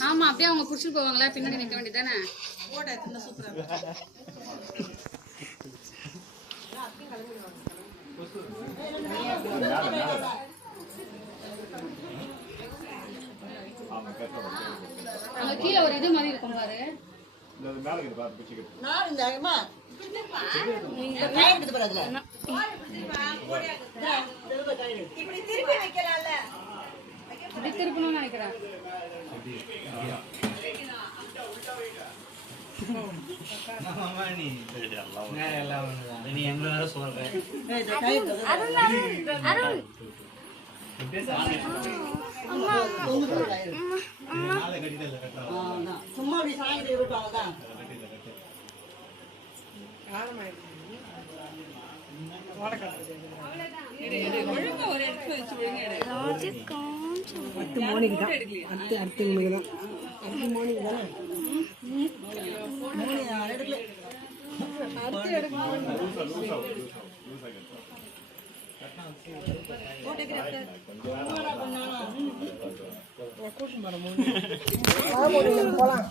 ஆமா அப்படியே அவங்க புடிச்சிட்டு போவாங்களா பின்னாடி நிக்க வேண்டியதானே அங்க கீழே ஒரு இது மாதிரி இருக்கும் பாரு திருப்பணும்னு நினைக்கிறேன் நீ எங்களை வேற சொல்றேன் சும்மா அடுத்த மார்னிங் தான் அடுத்த மணிக்கு தான் அடுத்த மார்னிங் தானே அடுத்து எடுக்கணும் போலாம்